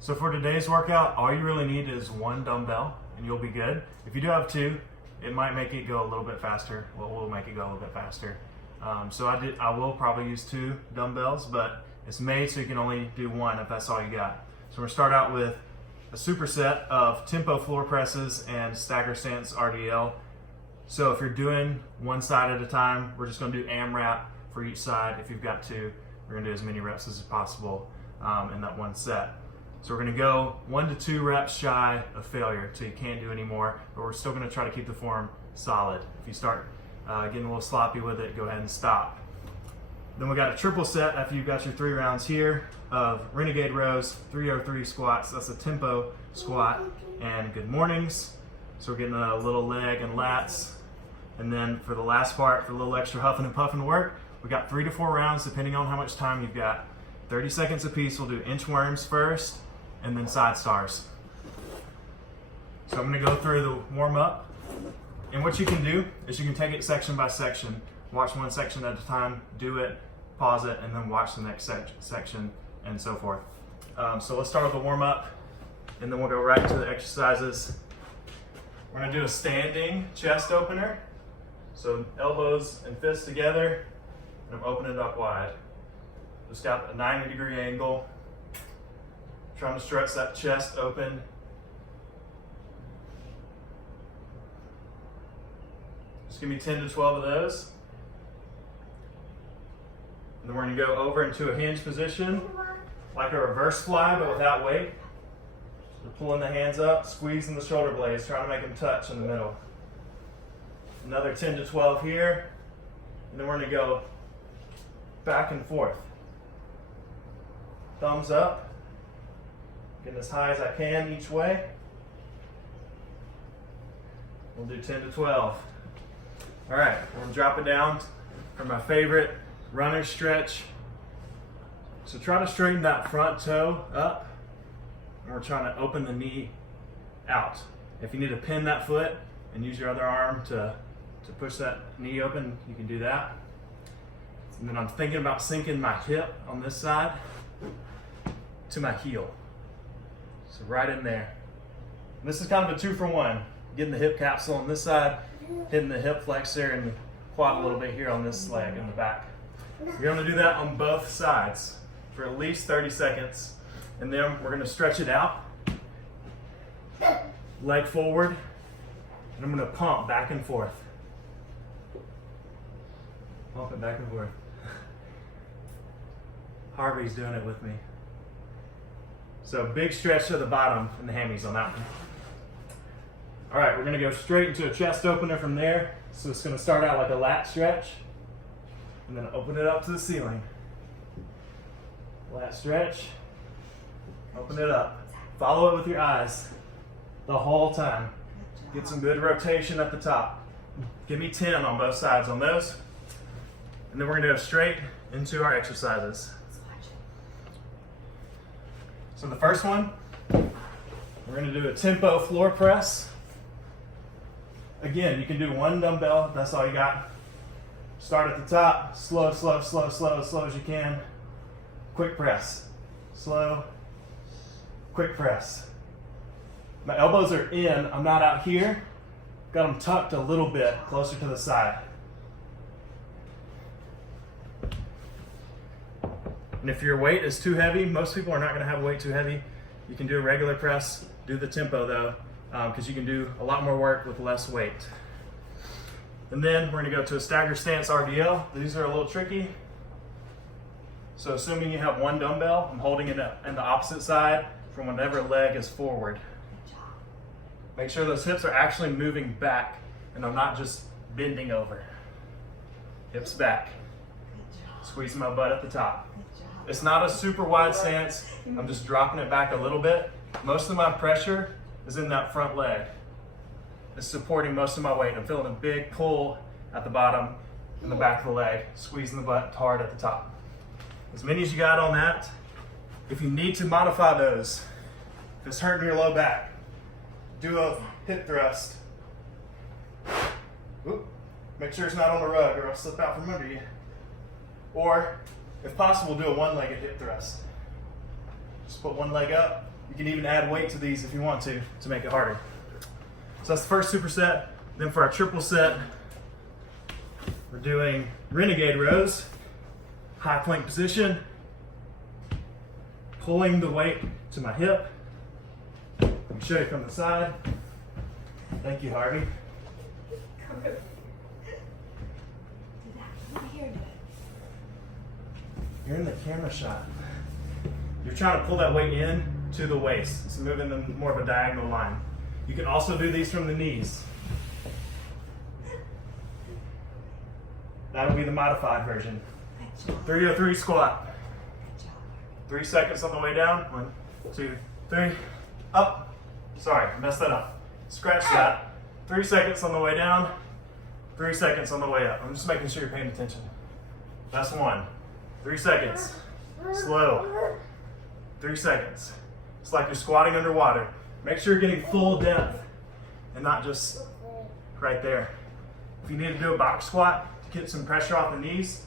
So for today's workout, all you really need is one dumbbell and you'll be good. If you do have two, it might make it go a little bit faster. Well, we'll make it go a little bit faster. So I will probably use two dumbbells, but it's made so you can only do one if that's all you got. So we're gonna start out with a superset of tempo floor presses and Stagger Stance RDL. So if you're doing one side at a time, we're just gonna do xAMRAP for each side. If you've got two, we're gonna do as many reps as possible in that one set. So we're gonna go 1 to 2 reps shy of failure till you can't do any more, but we're still gonna try to keep the form solid. If you start getting a little sloppy with it, go ahead and stop. Then we got a triple set after you've got your 3 rounds here of Renegade Rows, 303 squats. That's a tempo squat and good mornings. So we're getting a little leg and lats. And then for the last part, for a little extra huffing and puffing work, we got 3 to 4 rounds depending on how much time you've got. 30 seconds apiece. We'll do inchworms first and then side stars. So I'm gonna go through the warm up. And what you can do is you can take it section by section. Watch one section at a time, do it, pause it, and then watch the next section and so forth. So let's start with the warm up and then we'll go right to the exercises. We're gonna do a standing chest opener. So elbows and fists together, and I'm opening it up wide. Just got a 90-degree angle. Trying to stretch that chest open. Just give me 10 to 12 of those. And then we're gonna go over into a hinge position, like a reverse fly, but without weight. We're pulling the hands up, squeezing the shoulder blades, trying to make them touch in the middle. Another 10 to 12 here. And then we're gonna go back and forth. Thumbs up. Getting as high as I can each way. We'll do 10 to 12. All right, we're gonna drop it down for my favorite runner stretch. So try to straighten that front toe up, and we're trying to open the knee out. If you need to pin that foot and use your other arm to push that knee open, you can do that. And then I'm thinking about sinking my hip on this side to my heel. So right in there. And this is kind of a 2-for-1. Getting the hip capsule on this side, hitting the hip flexor and the quad a little bit here on this leg in the back. You're gonna do that on both sides for at least 30 seconds. And then we're gonna stretch it out. Leg forward. And I'm gonna pump back and forth. Pump it back and forth. Harvey's doing it with me. So big stretch to the bottom and the hammies on that one. All right, we're gonna go straight into a chest opener from there. So it's gonna start out like a lat stretch and then open it up to the ceiling. Lat stretch, open it up. Follow it with your eyes the whole time. Get some good rotation at the top. Give me 10 on both sides on those. And then we're gonna go straight into our exercises. So the first one, we're gonna do a tempo floor press. Again, you can do one dumbbell if that's all you got. Start at the top, slow, slow, slow, slow, as slow as you can. Quick press, slow, quick press. My elbows are in, I'm not out here. Got them tucked a little bit closer to the side. And if your weight is too heavy, most people are not gonna have weight too heavy. You can do a regular press, do the tempo though, because you can do a lot more work with less weight. And then we're gonna go to a Stagger Stance RDL. These are a little tricky. So assuming you have one dumbbell, I'm holding it in the opposite side from whatever leg is forward. Make sure those hips are actually moving back and I'm not just bending over. Hips back. Squeezing my butt at the top. It's not a super wide stance. I'm just dropping it back a little bit. Most of my pressure is in that front leg. It's supporting most of my weight. I'm feeling a big pull at the bottom and the back of the leg, squeezing the butt hard at the top. As many as you got on that. If you need to modify those, if it's hurting your low back, do a hip thrust. Oop. Make sure it's not on the rug or it'll slip out from under you. Or, if possible, do a one-legged hip thrust. Just put one leg up, You can even add weight to these if you want to make it harder. So that's the first superset. Then for our triple set, we're doing Renegade Rows, high plank position, pulling the weight to my hip. Let me show you from the side. Thank you, Harvey. You're in the camera shot. You're trying to pull that weight in to the waist. It's moving in more of a diagonal line. You can also do these from the knees. That'll be the modified version. 303 squat. 3 seconds on the way down. 1, 2, 3. Up. Sorry, I messed that up. Scratch that. 3 seconds on the way down. 3 seconds on the way up. I'm just making sure you're paying attention. That's 1. 3 seconds. Slow. 3 seconds. It's like you're squatting underwater. Make sure you're getting full depth and not just right there. If you need to do a box squat to get some pressure off the knees,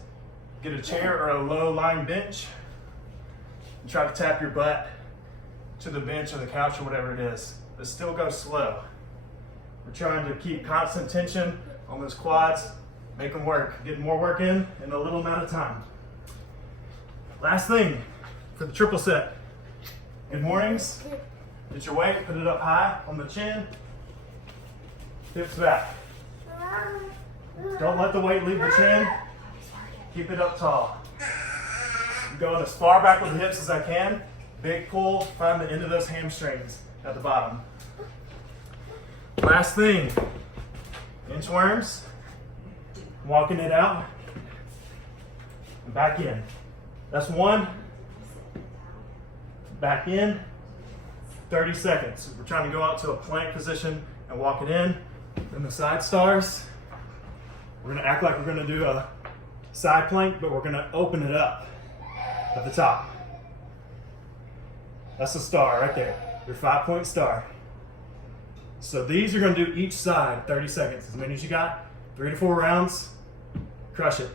get a chair or a low lying bench and try to tap your butt to the bench or the couch or whatever it is, but still go slow. We're trying to keep constant tension on those quads, make them work, get more work in a little amount of time. Last thing for the triple set. Good mornings. Get your weight, put it up high on the chin, hips back. Don't let the weight leave the chin. Keep it up tall. I'm going as far back with the hips as I can. Big pull, find the end of those hamstrings at the bottom. Last thing, inchworms. Walking it out and back in. That's 1. Back in. 30 seconds. We're trying to go out to a plank position and walk it in. Then the side stars. We're going to act like we're going to do a side plank, but we're going to open it up at the top. That's a star right there. Your 5-point star. So these are going to do each side 30 seconds. As many as you got. 3 to 4 rounds. Crush it.